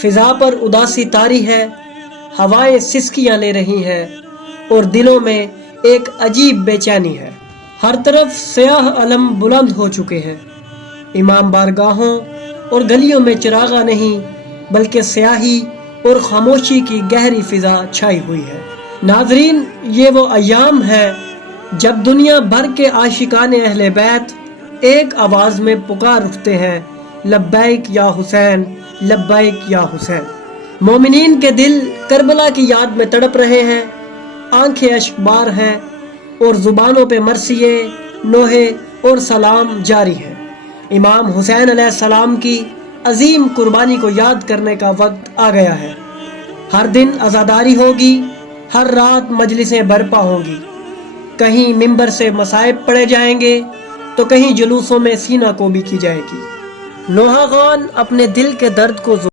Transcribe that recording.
फिजा पर उदासी तारी है, हवाएं सिसकियां ले रही हैं और दिलों में एक अजीब बेचैनी है। हर तरफ स्याह अलम बुलंद हो चुके हैं। इमाम बारगाहों और गलियों में चिरागा नहीं बल्कि स्याही और खामोशी की गहरी फिजा छाई हुई है। नाजरीन, ये वो अयाम है जब दुनिया भर के आशिकाने अहले बैत एक आवाज़ में पुकार उठते हैं, लब्बैक या हुसैन, लब्बैक या हुसैन। मोमिनीन के दिल करबला की याद में तड़प रहे हैं, आंखें अश्कबार हैं और ज़ुबानों पे मरसिए, नोहे और सलाम जारी हैं। इमाम हुसैन अलैहिस्सलाम की अजीम कुर्बानी को याद करने का वक्त आ गया है। हर दिन अज़ादारी होगी, हर रात मजलिसें बरपा होंगी। कहीं मिंबर से मसाइब पढ़े जाएंगे तो कहीं जुलूसों में सीना को भी की जाएगी। नोहा खान अपने दिल के दर्द को